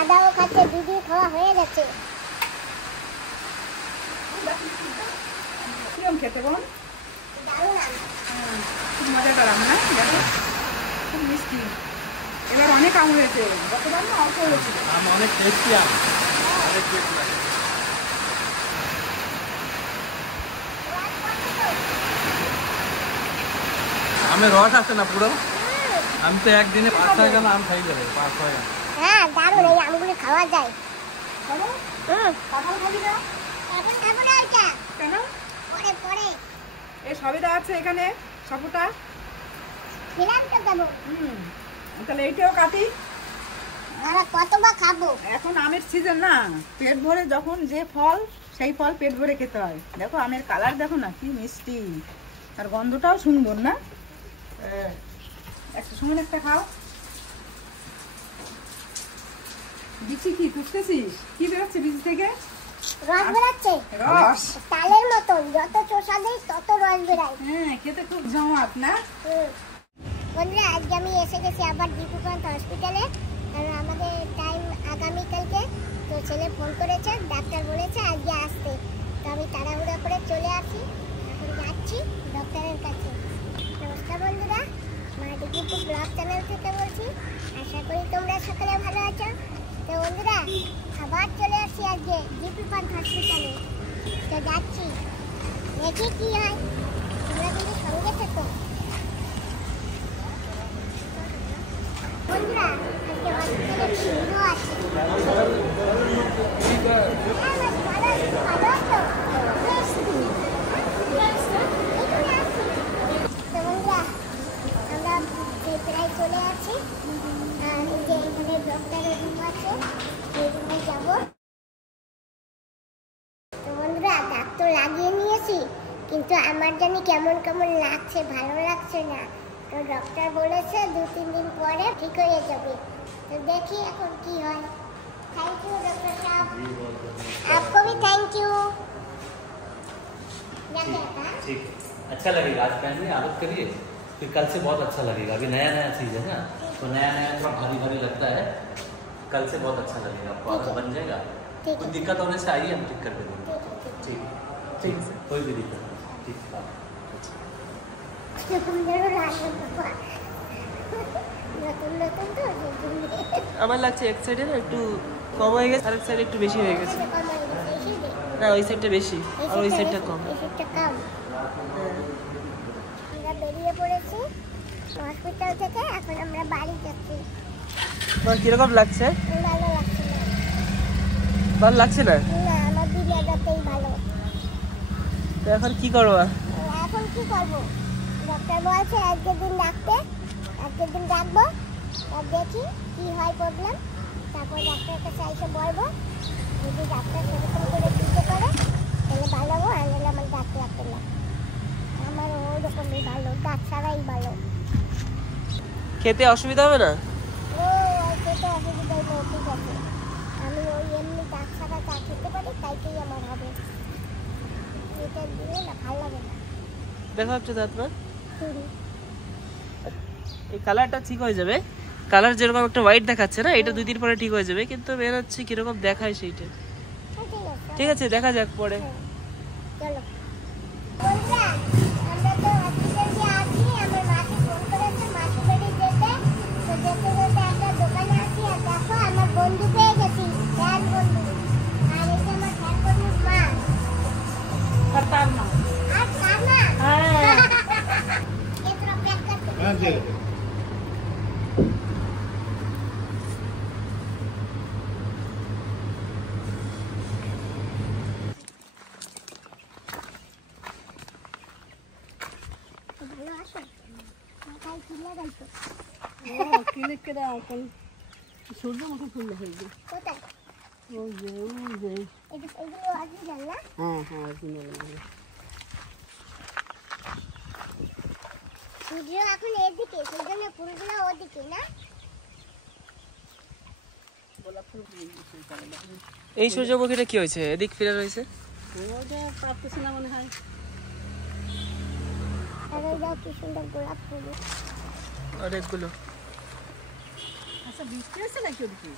দাদাও খাচ্ছে, দিদির খাওয়া হয়ে গেছে। কিরম খেতে বল? দারুণ। খুব মজা করাম না, দেখো খুব মিষ্টি। এবার অনেক আম হয়েছে, গতবার না অল্প হয়েছিল। আম অনেক টেস্টি আম, অনেক টেস্টি লাগে। আমের রস আছে না পুরো, আমি তো একদিনে 5-6 গ্রাম আম খাই যাবে, 5-6 গ্রাম। হ্যাঁ দারুণ, এই আমগুলো খাওয়া যায়। কাঁঠাল খাবি না? এখন খাবো না ওইটা, কেন? পরে পরে এই সবেদা আছে এখানে, সবটা। খেলাম তো কেন, তাহলে এইটাও কাটি। আমরা কতবার খাবো? এখন আমের সিজন না, পেট ভরে যখন যে ফল সেই ফল পেট ভরে খেতে হয়। দেখো আমের কালার দেখো না কি মিষ্টি, আর গন্ধটাও সুন্দর না? একটা সময় একটা খাও। বিচি কি টুকতেছিস? কি বেরোচ্ছে বিচি থেকে? রস বেরাচ্ছে, রস। তালের মতন, যত চোষা দেই তত রস বেরায়। হ্যাঁ, খেতে খুব জমাট না? বন্ধুরা, আজকে আমি এসে গেছি আবার দীপুকান্ত হসপিটালে। আর আমাদের টাইম আগামীকালকে। তো ছেলে ফোন করেছে, ডাক্তার বলেছে আজকে আসতে। তো আমি তাড়াহুড়া করে চলে আসি, এখন যাচ্ছি ডক্টরের কাছে। নমস্কার বন্ধুরা, মা দীপু ব্লগ চ্যানেল থেকে বলছি। আশা করি তোমরা সকলে ভালো আছো। তো বন্ধুরা, আবার চলে আসছি আজকে দীপুকান্ত হসপিটালে। তো যাচ্ছি, দেখি কি হয়। তোমরা কিন্তু সঙ্গে থেকো বন্ধুরা। আজকে হসপিটালে ভিড়ও আছে। প্রায় চলে আসছি, আর যে এখানে ডক্টরের রুম আছে সেই রুমে যাব। তো বন্ধুরা, ডাক্তার লাগিয়ে নিয়েছি, কিন্তু আমার জানি কেমন কেমন লাগছে, ভালো লাগছে না। তো ডক্টর বলেছে 2-3 দিন পরে ঠিক হয়ে যাবে। तो देखिए এখন কি হয়। थैंक यू डॉक्टर साहब, आपको भी थैंक यू। ठीक, अच्छा लगेगा। आज पहनने आदत करिए, फिर कल से बहुत अच्छा लगेगा। अभी नया नया चीज़ है ना, तो नया नया थोड़ा भारी भारी लगता है। कल से बहुत अच्छा लगेगा, आपको आदत बन जाएगा। कुछ दिक्कत होने से आइए, हम ठीक कर देंगे। ठीक ठीक है, कोई भी दिक्कत नहीं। ठीक है, আমার লাগছে এক সাইডে না একটু কম হয়ে গেছে, আরেক সাইডে একটু বেশি হয়ে গেছে। না, ওই সাইডটা বেশি আর ওই সাইডটা কম। আমরা বেরিয়ে পড়েছি হসপিটাল থেকে, এখন আমরা বাড়ি যাচ্ছি। তোমার কিরকম লাগছে? ভালো লাগছে না। ভালো লাগছে না? না, আমার বিরিয়ানিটাই ভালো। তো এখন কি করবা? এখন কি করব? ডক্টর বলছে আজকের দিন রাখতে, আজকের দিন রাখবো, আর দেখি কি হয় প্রবলেম। তারপর ডাক্তারের কাছে এসে বলবো, যদি ডাক্তার সেরকম করে দিতে পারে তাহলে ভালো হবো, আর নাহলে আমার ডাক্তার রাখতে না। আমার ওরকমই ভালো, ডাক্তার ছাড়াই ভালো। খেতে অসুবিধা হবে না? ও খেতে অসুবিধা হইলে ঠিক আছে, আমি ওই এমনি ডাক্তার ছাড়া চা খেতে পারি, তাইতেই আমার হবে। এটা দিলে না ভালো লাগে না। দেখা হচ্ছে দাঁত না, এই কালারটা ঠিক হয়ে যাবে। কালার যেরকম একটা হোয়াইট দেখাচ্ছে না, এটা 2 দিন পরে ঠিক হয়ে যাবে, কিন্তু বের হচ্ছে কিরকম দেখায় সেইটা। ঠিক আছে, দেখা যাক পরে। চলো বন্ধুরা, আমরা তো হসপিটালে আছি। আমার মাকে ফোন করেছে মাসি বাড়ি যেতে। তো যেতে যেতে একটা দোকানে আছি, আর দেখো আমার বন্ধু পেয়ে গেছি, ধ্যান বন্ধু। আর এই যে আমার ধ্যান বন্ধুর মা, আর তার মা। আর তার মা। হ্যাঁ। ये थोड़ा पैक करके हाँ जी। ভালো আসো, মাথায় তুলে রাখো। কিনে কেটে এখন সূর্যমুখী ফুল হয়েছে। কোথায়? ওই যে এগুলো অরিজিনাল না? হ্যাঁ হ্যাঁ, অরিজিনাল। সূর্য এখন এদিকে, সেজন্য ফুলগুলো ওদিকে না? এই সূর্যমুখীটা কি হয়েছে, এদিক ফিরে রয়েছে? ওটা পারতেছে না মনে হয়। আর ওই দাও কি সুন্দর গোলাপ ফুল। অনেকগুলো। আচ্ছা, বৃষ্টি হচ্ছে নাকি ওদিকে?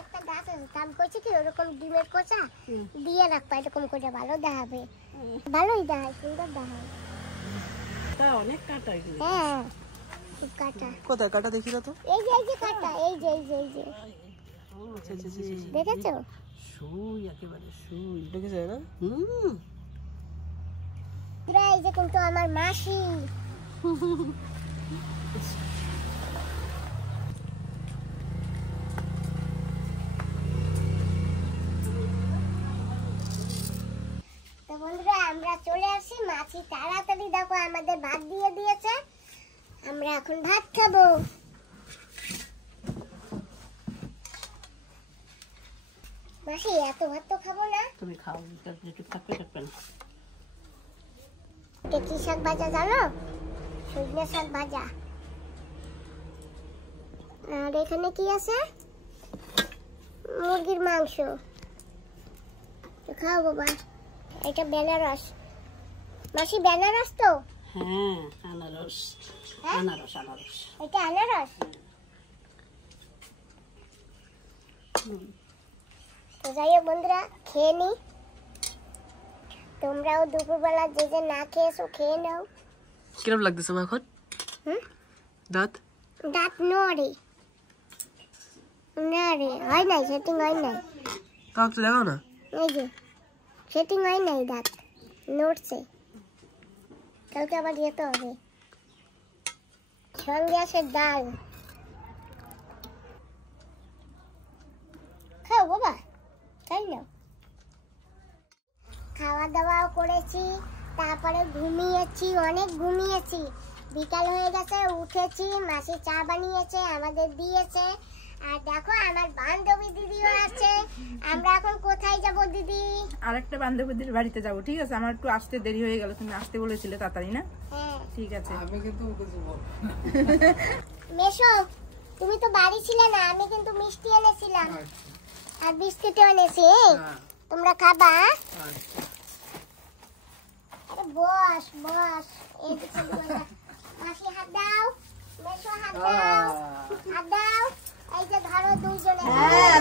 একটা গাছ আছে দাম কইছে কি ওরকম ডিমের কোচা দিয়ে রাখবা এরকম করে ভালো দেখাবে ভালোই দেখায় সুন্দর দেখায় অনেক কাটা হ্যাঁ খুব কাটা কোথায় কাটা দেখি তো? এই যে কাটা এই যে দেখেছো সুই একেবারে সুই দেখেছো না? এই যে কিন্তু আমার মাসি তো বন্ধুরা আমরা চলে আসি মাছি তাড়াতাড়ি দেখো আমাদের ভাত দিয়ে দিয়েছে আমরা এখন ভাত খাবো মাসি এত ভাত তো খাবো না তুমি খাও একটু থাকবে না কি শাক ভাজা জানো সজনে শাক ভাজা আর এখানে কি আছে মুরগির মাংস খাও বাবা এটা বেনারস মাসি বেনারস তো হ্যাঁ আনারস এটা আনারস তো যাই হোক বন্ধুরা খেয়ে নি তোমরাও দুপুরবেলা যে যে না খেয়েছো খেয়ে নাও কিরম লাগতেছে মা এখন? দাঁত দাঁত নড়ে হয় নাই সেটিং হয় নাই দাঁত লাগাও না। এই যে সেটিং হয় নাই দাঁত নড়ছে কালকে আবার যেতে হবে সঙ্গে আছে ডাল খাও বাবা তাই না খাওয়া দাওয়াও করেছি তারপরে অনেক ঘুমিয়েছি বিকাল হয়ে গেছে উঠেছি মাসি চা বানিয়েছে আমাদের দিয়েছে আর দেখো আমার বান্ধবী দিদিও আছে আমরা এখন কোথায় যাব দিদি আরেকটা বান্ধবীদের বাড়িতে যাব ঠিক আছে আমার একটু আসতে দেরি হয়ে গেল তুমি আসতে বলেছিলে তাড়াতাড়ি না হ্যাঁ ঠিক আছে মেশো তুমি তো বাড়ি ছিলে না আমি কিন্তু মিষ্টি এনেছিলাম আর বিস্কুটও এনেছি তোমরা খাবা আরে বস এইদিকে মাসি হাত দাও মেশো হাত দাও এই যে ধরো দুইজনে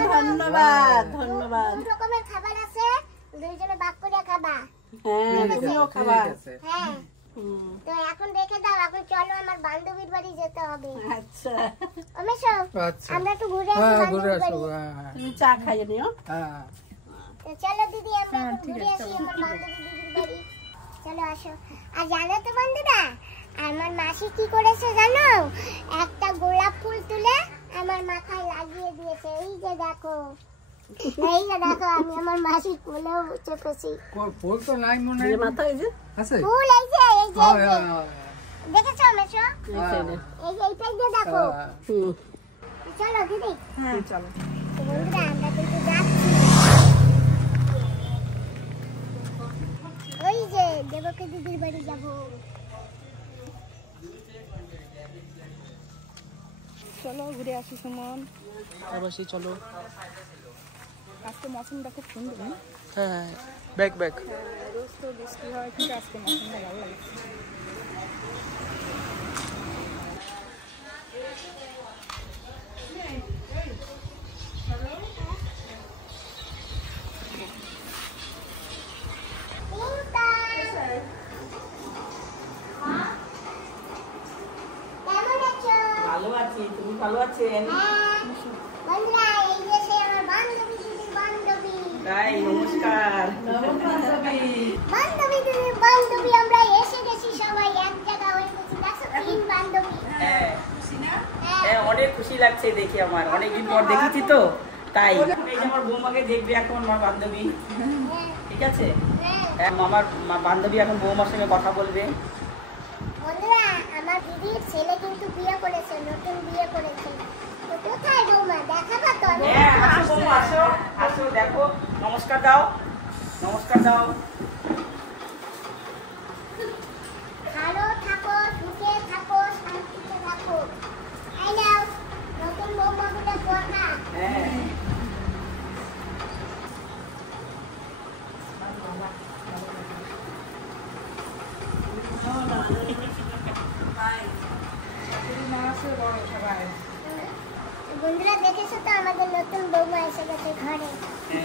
ধন্যবাদ দুই রকমের খাবার আছে দুইজনে ভাগ করে খাবা তুমিও খাবা হ্যাঁ তো এখন রেখে দাও এখন চলো আমার বান্ধবীর বাড়ি যেতে হবে আচ্ছা ও মেশো আমরা একটু ঘুরে আসি বান্ধবীর বাড়ি তুমি চা খাইয়ে নিও তো চলো দিদি আমরা এখন ঘুরে আসি আমার বান্ধবী দিদির বাড়ি চলো আসো আর জানো তো বন্ধুরা আমার মাসি কি করেছে জানো একটা গোলাপ ফুল তুলে আমার মাথায় লাগিয়ে দিয়েছে এই যে দেখো আমি আমার মাসির কোলেও চেপেছি ফুল তো নাই মনে হয় মাথায় যে আছে ফুল এই যে দেখেছো মেশো এই যে এইটাই দিয়ে দেখো চলো দিদি হ্যাঁ চলো তো বন্ধুরা আমরা কিন্তু যাচ্ছি ওই যে দেবকে দিদির বাড়ি যাবো চলো ঘুরে আসি সুমন আবার সেই চলো। আজকে মৌসুমটা খুব সুন্দর না হ্যাঁ ব্যাক রোজ তো বৃষ্টি হয় কিন্তু আজকে মৌসুমটা ভালো লাগে ভালো আছি তুমি ভালো আছেন বন্ধুরা এই যে সে আমার বান্ধবী দিদির বান্ধবী তাই নমস্কার বান্ধবী দিদির বান্ধবী আমরা এসে গেছি সবাই এক জায়গা হয়ে গেছি দেখো তিন বান্ধবী হ্যাঁ হ্যাঁ অনেক খুশি লাগছে দেখি আমার অনেকদিন পর দেখেছি তো তাই এই যে আমার বৌমাকে দেখবে এখন আমার বান্ধবী ঠিক আছে আমার বান্ধবী এখন বৌমার সঙ্গে কথা বলবে বন্ধুরা আমার দিদির ছেলে কিন্তু বিয়ে করেছে নতুন বিয়ে করেছে তো কোথায় বৌমা দেখাবা তো হ্যাঁ আসো বৌমা আসো আসো দেখো নমস্কার দাও ভালো থাকো সুখে থাকো শান্তিতে থাকো এই নাও নতুন বৌমাগুলো কথা হ্যাঁ বন্ধুরা দেখেছো তো আমাদের নতুন বৌমা এসে গেছে ঘরে।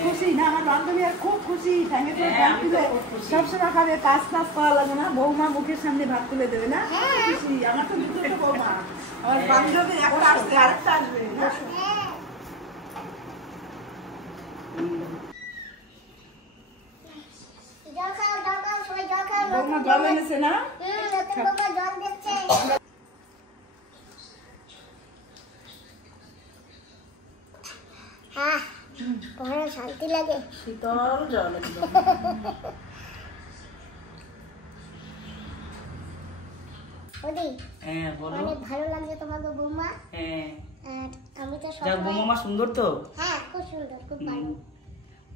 খুশি না আমার বান্ধবী আর খুব খুশি। সবসময় খাবে, কাজ টাজ পাওয়া লাগে না, বৌমা মুখের সামনে ভাত তুলে দেবে না। খুশি আমার তো দুটো বৌমা, আমার বান্ধবী একটা আসছে আরেকটা আসবে। জল খাও সবাই জল খাও। বৌমা জল এনেছে না? নতুন বৌমা জল দিচ্ছে। বড় শান্তি লাগে। শীতল জল একদম। ওদি হ্যাঁ বলো। অনেক ভালো লাগছে তোমাকে বৌমা। হ্যাঁ আর আমি তো যাক, সব বৌমা সুন্দর তো। হ্যাঁ খুব সুন্দর, খুব ভালো।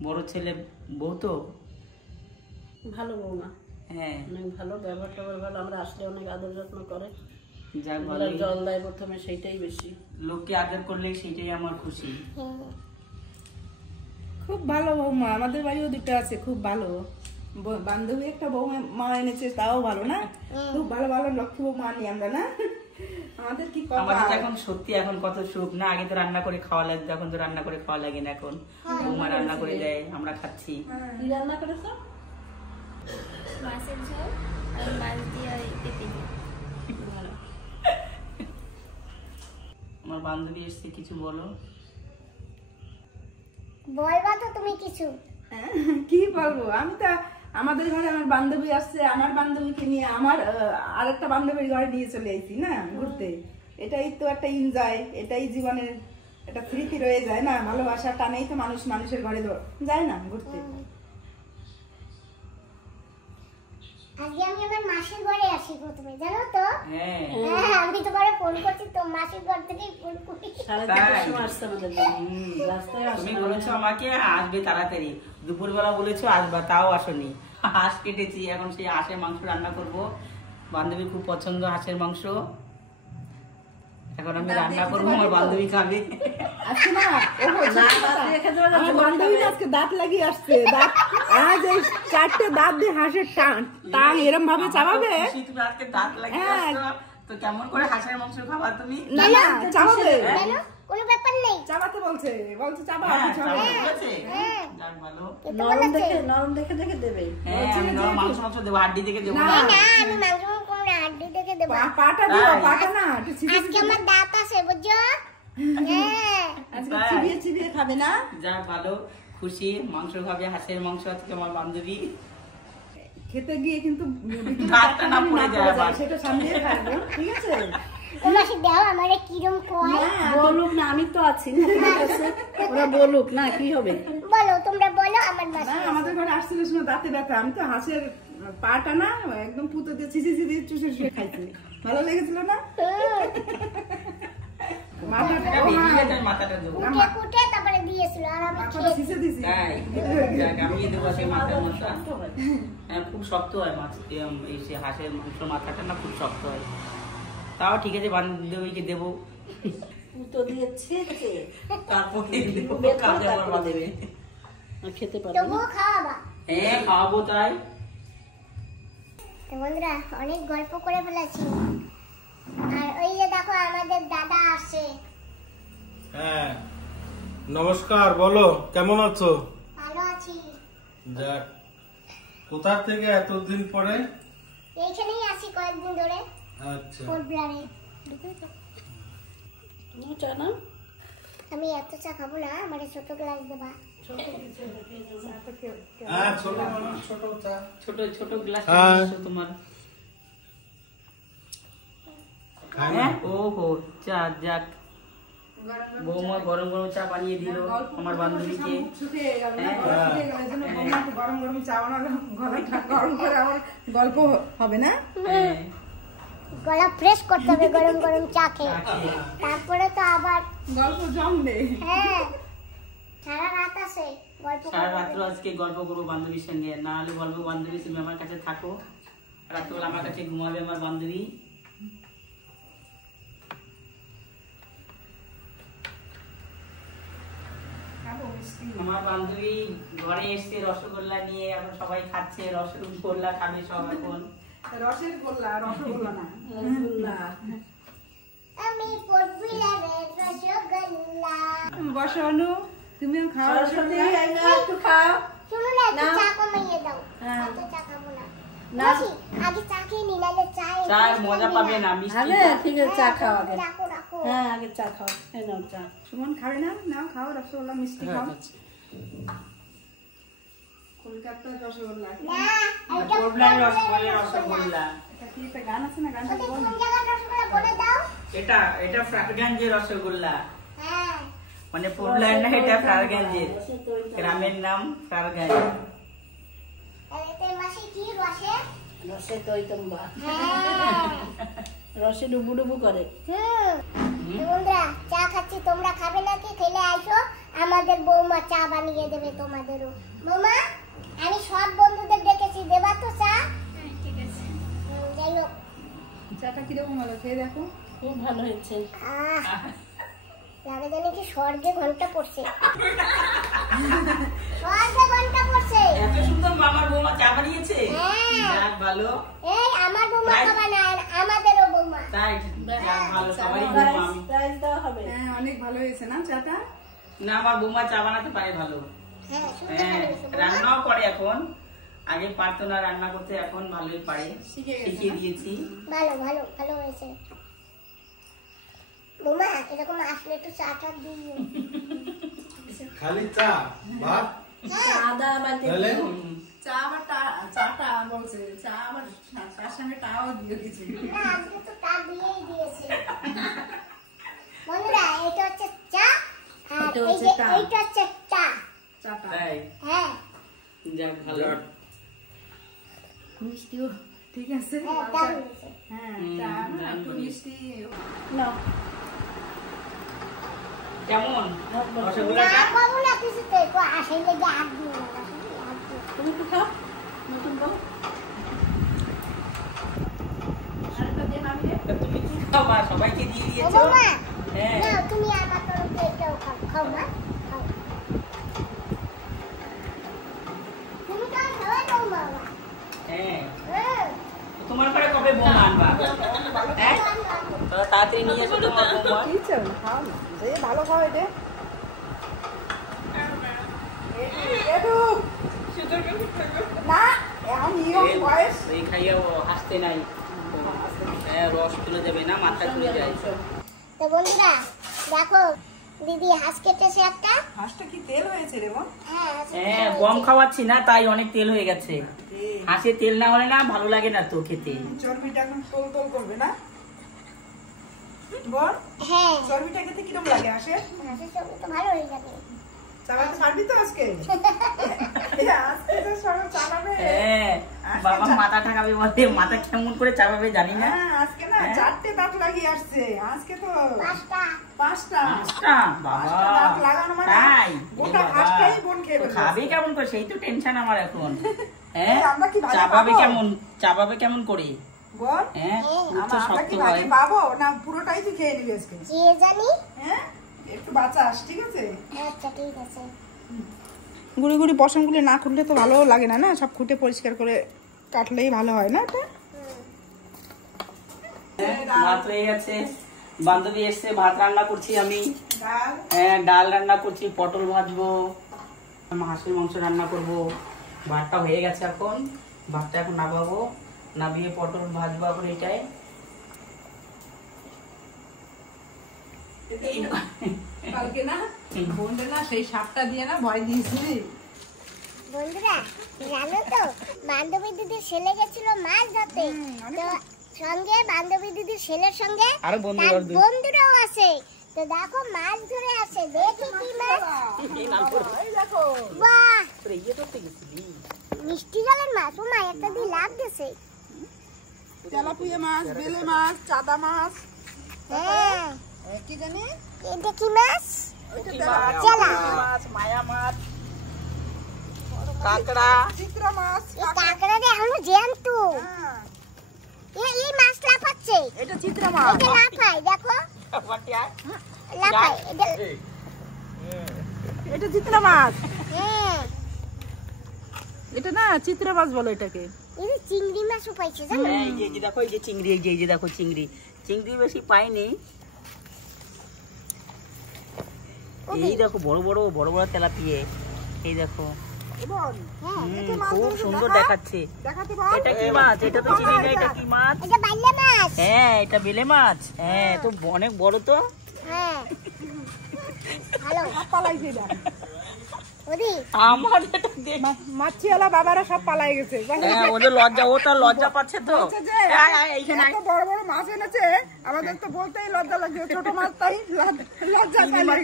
বড় ছেলে বউ তো। ভালো বৌমা, হ্যাঁ অনেক ভালো, ব্যবহার ট্যাবহার ভালো, আমরা আসলে অনেক আদর যত্ন করে, যাক ভালো। জল দেয় প্রথমে, সেইটাই বেশি। লোককে আদর করলে সেটাই আমার খুশি। হ্যাঁ খুব ভালো বৌমা, আমাদের বাড়িও দুটো আছে, খুব ভালো। বান্ধবী একটা বৌমা মা এনেছে, তাও ভালো না? খুব ভালো ভালো লক্ষ্মী বৌমা আনি আমরা না? আমাদের কি আমাদের তো এখন সত্যি এখন কত সুখ না। আগে তো রান্না করে খাওয়া লাগতো, এখন তো রান্না করে খাওয়া লাগে না। এখন বৌমা রান্না করে দেয়, আমরা খাচ্ছি। কি রান্না করেছো? মাছের ঝোল আর মাছ দিয়ে ওই পেঁপে দিয়ে। আমার বান্ধবী এসছে, কিছু বলো। বলবা তো তুমি কিছু। কি বলবো, আমি তো আমাদের ঘরে আমার বান্ধবী আসছে, আমার বান্ধবীকে নিয়ে আমার আরেকটা বান্ধবীর ঘরে নিয়ে চলে আইছি না ঘুরতে। এটাই তো একটা এনজয়, এটাই জীবনের একটা স্মৃতি রয়ে যায় না। ভালোবাসা টানেই তো মানুষ মানুষের ঘরে যায় না ঘুরতে। আজকে আমি আমার মাসির ঘরে আসি প্রথমে, জানো তো? হ্যাঁ হ্যাঁ আমি তোমারে ফোন করছি তো, মাসির ঘর থেকেই ফোন করি। তুমি বলেছো আমাকে আসবে তাড়াতাড়ি, দুপুরবেলা বলেছো আসবা, তাও আসনি। হাঁস কেটেছি, এখন সেই হাঁসের মাংস রান্না করব। বান্ধবী খুব পছন্দ হাঁসের মাংস, এখন আমি রান্না করবো, আমার বান্ধবী খাবে। আজকে না আমার বান্ধবী আজকে দাঁত লাগিয়ে আসছে, দাঁত আজ এই 4টে দাঁত দিয়ে হাঁসের টাং এরম ভাবে চাবাবে। তুমি আজকে দাঁত লাগিয়ে আসছো, তো কেমন করে হাঁসের মাংস খাবা তুমি? না না চাবাবে, কেন? কোনো ব্যাপার নেই। চাবাতে বলছে চাবা। হ্যাঁ, চাবো, ঠিক আছে? যাক ভালো। নরম দেখে দেবে। হ্যাঁ, আমি নরম মাংস দেবো, হাড্ডি থেকে দেবো না। না আমি মাংস কোনো না, হাড্ডি থেকে দেবো। পাটা দিও, পাটা না একটু আজকে আমার দাঁত আছে বুঝছো? হ্যাঁ আজকে চিবিয়ে খাবে না? যাক ভালো, খুশি। মাংস খাবে, হাঁসের মাংস আজকে আমার বান্ধবী। খেতে গিয়ে কিন্তু দাঁতটা না পড়ে যায় আবার। সেটা সামনে থাকবে, ঠিক আছে? ও মাসি দাও আমারে কিরম কয়। বলুক না, আমি তো আছি না, ঠিক আছে? ওরা বলুক না, কি হবে? বলো, তোমরা বলো আমার মাসি। না আমাদের ঘরে আসছিল শুনে দাঁতে ব্যথা, আমি তো হাঁসের পাটা না একদম পুতো দিয়ে চিচি দিয়ে চুষে খাইছি, ভালো লেগেছিল না? মাথাটা দেবো, কুটে তারপরে দিয়েছিল আর আমি খেয়েছি। চিচে দিছি। তাই যাক, আমি দেবো সেই মাথার মাথা। হ্যাঁ, খুব শক্ত হয় মাছ, এই সে হাঁসের মাংস মাথাটা না খুব শক্ত হয়। তাও ঠিক আছে, বান্ধবীকে দেবো, পুতো দিয়ে ছেঁচে তারপরে দেবো, কাজে আমার বাঁধবে। খেতে পারবে। তবুও খাওয়াবা। হ্যাঁ খাওয়াবো। তাই তো বন্ধুরা অনেক গল্প করে ফেলেছি, আর ওই যে দেখো আমাদের দাদা আসে। হ্যাঁ নমস্কার, বলো কেমন আছো? ভালো আছি। যাক, কোথা থেকে এতদিন পরে? এইখানেই আছি কয়েকদিন ধরে, আচ্ছা, কোটব্লারে। চা না? আমি এত চা খাবো না, আমার ছোট গ্লাস দেবা। হ্যাঁ ছোট মানুষ, ছোট চা। ছোট ছোট গ্লাস হ্যাঁ। তোমার। খাই না? হ্যাঁ ও হো চা। যাক, বৌমা গরম গরম চা বানিয়ে দিল আমার বান্ধবীকে। গরম গরম চা বানালো, গলাটা গরম করে আমার গল্প হবে না? হ্যাঁ, গলা ফ্রেশ করতে হবে গরম গরম চা খেয়ে, তারপরে তো আবার গল্প জমবে। হ্যাঁ সারা রাত আছে গল্প সারা করবো। রাত্র আজকে গল্প করবো বান্ধবীর সঙ্গে, না হলে বলবো বান্ধবী তুমি আমার কাছে থাকো, রাত্রবেলা আমার কাছে ঘুমাবে আমার বান্ধবী। আমার বান্ধবী ঘরে এসছে রসগোল্লা নিয়ে, এখন সবাই খাচ্ছে, রসগোল্লা খাবে সব এখন। রসের গোল্লা, রসগোল্লা না, রসগোল্লা। আমি বসো অনু, তুমিও খাও। সরস্বতী একটু খাও। শুনো না, একটু চা কমাইয়ে দাও। এত চা খাবো না। মাসি, আগে চা খেয়ে নি, নাহলে চায় মজা পাবে না, মিষ্টি। আরে ঠিক আছে, চা খাও আগে। রাখো রাখো। হ্যাঁ আগে চা খাও। এই নাও চা। সুমন খাবে না? নাও খাও, রসগোল্লা মিষ্টি খাও। কলকাতার রসগোল্লা। না, এটা পোবলাই রসগোল্লা। এটা কি একটা গান আছে না, গানটা ওটা বল। কোন জায়গার রসগোল্লা বলে দাও। এটা ফ্রারগঞ্জের রসগোল্লা, হ্যাঁ, মানে পোবলার না, এটা ফ্রারগঞ্জের, গ্রামের নাম ফ্রারগঞ্জ। এতে মাসি কি রসে? রসে তৈতম্বা, হ্যাঁ, রসে ডুবু ডুবু করে। বন্ধুরা চা খাচ্ছি, তোমরা খাবে নাকি? খেলে আইসো, আমাদের বৌমা চা বানিয়ে দেবে তোমাদেরও। বৌমা, আমি সব বন্ধুদের ডেকেছি, দেবা তো চা? ঠিক আছে। যাই হোক, চাটা কিরকম হলো খেয়ে দেখো। খুব ভালো হয়েছে। লাগে জানি কি স্বর্গে ঘন্টা পড়ছে। স্বর্গে ঘন্টা পড়ছে। এত সুন্দর মামার বৌমা চা বানিয়েছে। হ্যাঁ। যাক ভালো। এই আমার বৌমা খাবে না, আর আমাদেরও বৌমা। তাই যাক ভালো, সবারই বৌমা আমি। প্রাইজ দেওয়া হবে। হ্যাঁ অনেক ভালো হয়েছে না চাটা? না, আমার বৌমা চা বানাতে পারে ভালো। হ্যাঁ, শুনতে হ্যাঁ, ভালো হয়েছে, বৌমা। রান্নাও করে এখন। আগে পারতো না রান্না করতে, এখন ভালোই পারে, শিখে গেছে শিখিয়ে না? দিয়েছি। ভালো ভালো ভালো হয়েছে। বৌমা এরকম আসলে একটু চা টা দিও। খালি চা ভাত আদা বাটি তাহলে চা আবার চাটা বলছে, চা আবার তার সঙ্গে টাও দিয়ে দিয়েছে। না, আজকে তো টা দিয়েই দিয়েছে। বন্ধুরা এটা হচ্ছে চা, আর এটা এই হচ্ছে যে টা। এইটা হচ্ছে টা। চাটা তাই হ্যাঁ, যাক ভালো। মিষ্টিও ঠিক আছে। হ্যাঁ, দারুণ হয়েছে। হ্যাঁ চা না, দারুণ একটু হয়েছে। মিষ্টি নাও। কেমন না রসগোল্লাটা? বাবু না কিছু তো একটু আসলে যে হাত দিও না, আসলে হাত দিও। তুমি একটু খাও, নতুন বউ। আরেকটা দিয়ে নামিয়ে। তা তুমি কি খাওয়া? সবাইকে দিয়ে ও দিয়েছো। বৌমা, হ্যাঁ। নাও তুমি আমার তরফ থেকে এটাও খাও। খাও না, খাও। তুমি তো আর খাওয়াই দাও বাবা। হ্যাঁ, হ্যাঁ, তোমার ঘরে কবে বৌমা আনবা? হ্যাঁ, তো তাড়াতাড়ি নিয়ে এসো তোমার বৌমা। কি চাও না, খাও না। যে ভালো খাও এটা। না এখন ইয়ং বয়স। এই খাইয়াও হাসতে নাই। হ্যাঁ, রস তুলে দেবে না, মাথা তুলে যায়। তো বন্ধুরা দেখো, দিদি হাঁস কেটেছে একটা। হাঁসটা কি তেল হয়েছে রে বোন? হ্যাঁ, হাঁস হ্যাঁ, কেটেছে। গম খাওয়াচ্ছি না, তাই অনেক তেল হয়ে গেছে। হাঁসে তেল না হলে না ভালো লাগে না তো খেতে। চর্বিটা এখন তোল তোল করবে না বল? হ্যাঁ, চর্বিটা খেতে কিরম লাগে হাঁসে? হাঁসের সঙ্গে তো ভালো হয়ে যাবে। চালাতে পারবি তো আজকে? আজকে তো সব চালাবে। হ্যাঁ, বাবা মাথা ঠাকাবে বলে, মাথা কেমন করে চাপাবে জানি না। হ্যাঁ, আজকে না হ্যাঁ। 4টে দাঁত লাগিয়ে আসছে। আজকে তো পাঁচটা। 5টা। হাঁসটা, বাবা। 5টা দাঁত লাগানো মানে তাই? গোটা এ বাবা। হাঁসটাই বোন খেয়ে ফেলবে। খাবে কেমন করে, সেই তো টেনশন আমার এখন। হ্যাঁ, এই, আমরা কি ভাগে চাপাবে পাবো? কেমন, চাপাবে কেমন করে? বল, হ্যাঁ, দুধ তো আমরা শক্ত কি হয়। ভাগে পাবো না পুরোটাই তুই খেয়ে নিবি আজকে? কে জানি। হ্যাঁ, একটু বাঁচাস, ঠিক আছে? আচ্ছা ঠিক আছে। গুড়ি গুড়ি পশমগুলো না খুললে তো ভালো লাগে না, না সব খুঁটে পরিষ্কার করে কাটলেই ভালো হয় না এটা? হ্যাঁ, ভাত হয়ে গেছে, বান্ধবী এসছে, ভাত রান্না করছি আমি। ডাল, হ্যাঁ, ডাল রান্না করছি, পটল ভাজবো, হাঁসের মাংস রান্না করব। ভাতটা হয়ে গেছে, এখন ভাতটা এখন নামাবো, নামিয়ে পটল ভাজবো এখন এটাই। কালকে না বোনটা না সেই সাপটা দিয়ে না ভয় দিয়েছিলি। বন্ধুরা জানো তো, বান্ধবী দিদির ছেলে গেছিল মাছ ধরতে। তো সঙ্গে বান্ধবী দিদির ছেলের সঙ্গে আরো বন্ধু তার আসবে। বন্ধুরাও আছে। তো দেখো মাছ ধরে আসে, দেখি কি মাছ। এই দেখো, বাহ, ইয়ে করতে গেছিলি? মিষ্টি জলের মাছ। ও মা, একটা দিয়ে লাভ দিছে। তেলাপিয়া মাছ, বেলে মাছ, চাদা মাছ, হ্যাঁ, কি জানি এটা কি মাছ? চেলা। মাছ, মায়া মাছ, কাঁকড়া। চিত্রা মাছ, এই কাঁকড়াটা এখনো জ্যান্ত। হ্যাঁ, এই মাছ লাফাচ্ছে। এটা চিত্রা মাছ। এটা লাফায়, দেখো লাফায়। এটা চিত্রা মাছ। হ্যাঁ, এটা না চিত্রা মাছ বলে এটাকে। এই যে চিংড়ি মাছও পাইছে জানো। হ্যাঁ, এই যে দেখো, এই যে চিংড়ি, এই যে দেখো চিংড়ি। চিংড়ি বেশি পাইনি। এই দেখো বড় বড় তেলাপিয়া, এই দেখো খুব সুন্দর দেখাচ্ছে। এটা কি মাছ? এটা তো চিনি না। এটা কি মাছ? এটা বেলে মাছ। হ্যাঁ এটা বেলে মাছ। হ্যাঁ তো অনেক বড় তো। হ্যাঁ ভালো পালাইছে না ওদি আমার এটা দেখ মাছিওয়ালা বাবারা সব পালাই গেছে। হ্যাঁ ওদের লজ্জা, ওটা লজ্জা পাচ্ছে তো। এইখানে এত বড় বড় মাছ এনেছে, আমাদের তো বলতেই লজ্জা লাগছে, ছোট মাছ তাই লজ্জা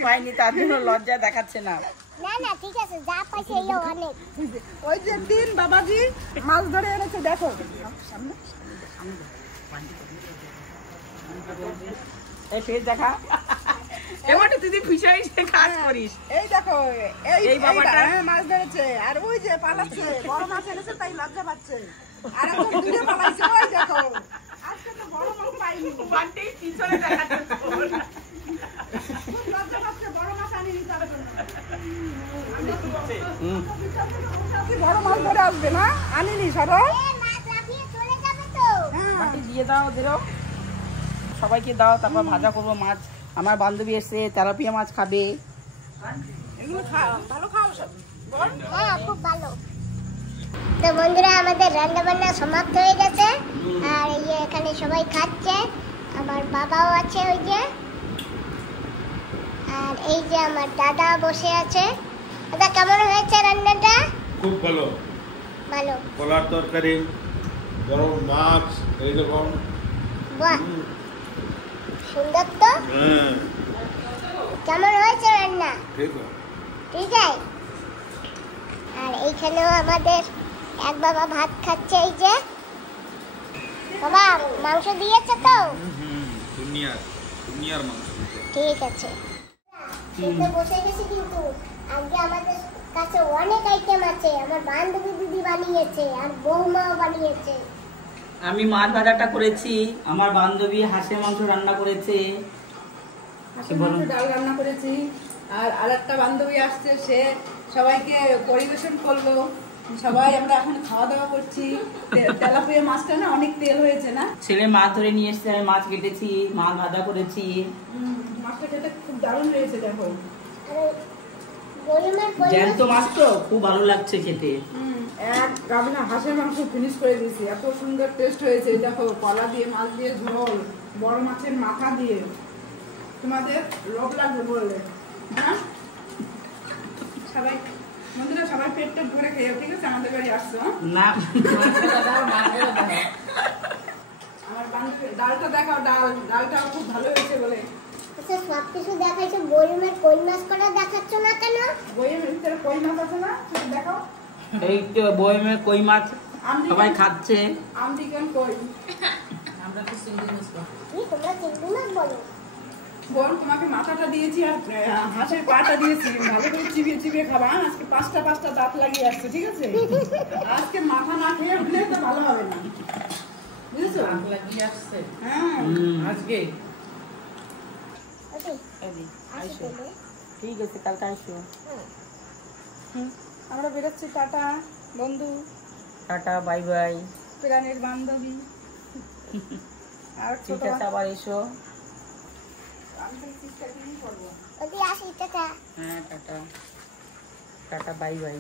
পাইনি, তার জন্য লজ্জা দেখাচ্ছে না। না না ঠিক আছে, যা পাইছে এই অনেক। ওই যে দিন বাবাজি মাছ ধরে এনেছে, দেখো সামনে এই ফেস দেখা। এবারে তুই ফিশারিতে কাজ করিস। এই দেখো এই বাবাটা মাছ ধরেছে, আর ওই যে পালাচ্ছে, বড় মাছ এনেছে তাই লজ্জা পাচ্ছে, আর এখন দূরে পালাইছে। ওই দেখো আজকে তো বড় মাছ পাইনি, বান্টি পিছনে দেখাচ্ছে। লজ্জা পাচ্ছে, বড় মাছ আনিনি তার জন্য। বড় মাছ ধরে আসবে না, আনিনি সরো। মাছ লাফিয়ে চলে যাবে তো। বান্টি দিয়ে দাও, ওদেরও সবাইকে দাও, তারপর ভাজা করবো মাছ। আমার বান্ধবী এসে তেলাপিয়া মাছ খাবে। এগুলো খাও, ভালো খাও সব। হ্যাঁ খুব ভালো। তো বন্ধুরা আমাদের রান্না বান্না সমাপ্ত হয়ে গেছে, আর এই যে এখানে সবাই খাচ্ছে, আমার বাবাও আছে ওই যে, আর এই যে আমার দাদা বসে আছে। দাদা কেমন হয়েছে রান্নাটা? খুব ভালো। ভালো। কলার তরকারি, গরম মাছ, এইরকম। বাহ সুন্দর তো। হ্যাঁ কেমন হয়েছে রান্না? ঠিক আছে। ঠিক আছে। আর এইখানেও আমাদের এক বাবা ভাত খাচ্ছে। এই যে বাবা মাংস দিয়েছে তো? দুনিয়ার মাংস। ঠিক আছে। খেতে বসে গেছি, কিন্তু আজকে আমাদের কাছে অনেক আইটেম আছে। আমার বান্ধবী দিদি বানিয়েছে, আর বৌমাও বানিয়েছে। আমি মাছ ভাজাটা করেছি, আমার বান্ধবী হাঁসের মাংস রান্না করেছে। হাঁসের মাংস ডাল রান্না করেছি, আর আরেকটা বান্ধবী আসছে, সে সবাইকে পরিবেশন করলো। সবাই আমরা এখন খাওয়া দাওয়া করছি। তেলাপিয়া মাছটা না অনেক তেল হয়েছে না, ছেলে মাছ ধরে নিয়ে এসছে, আমি মাছ কেটেছি, মাছ ভাজা করেছি। মাছটা খেতে খুব দারুণ হয়েছে। দেখো জ্যান্ত মাছ তো খুব ভালো লাগছে খেতে। এক গামলা হাঁসের মাংস ফিনিশ করে দিয়েছি, এত সুন্দর টেস্ট হয়েছে। দেখো কলা দিয়ে, মাছ দিয়ে ঝোল, বড় মাছের মাথা দিয়ে। তোমাদের লোভ লাগবে বললে? হ্যাঁ সবাই বন্ধুরা সবাই পেটটা ভরে খেয়ে, ঠিক আছে? আমাদের বাড়ি আসছো। না আমার বান্ধবী ডালটা দেখাও, ডালটাও খুব ভালো হয়েছে বলে। আচ্ছা সব কিছু দেখাইছো, বইমের কই মাছ করা দেখাচ্ছ না কেন? বইয়ের ভিতরে কই মাছ আছে না, সেটা দেখাও। এই তো বয়মে কই মাছ সবাই খাচ্ছে। আমদিকেন কই, কি তোমরা চিংড়ি মাছ বলো? বোন তোমাকে মাথাটা দিয়েছি আর হাঁসের পাটা দিয়েছি, ভালো করে চিবিয়ে চিবিয়ে খাবা। আজকে পাঁচটা দাঁত লাগিয়ে আসছে, ঠিক আছে? আজকে মাথা না খেয়ে উঠলে তো ভালো হবে না, বুঝেছো? লাগিয়ে আসছে হ্যাঁ আজকে। ওকে আইসো, ঠিক আছে কালকে আইসো। আমরা বেরোচ্ছি, টাটা বন্ধু, টাটা বাই বাই। প্রাণের বান্ধবী। আর ঠিক আছে আবার এসো। ওকে আসি টাটা। হ্যাঁ টাটা, টাটা বাই বাই।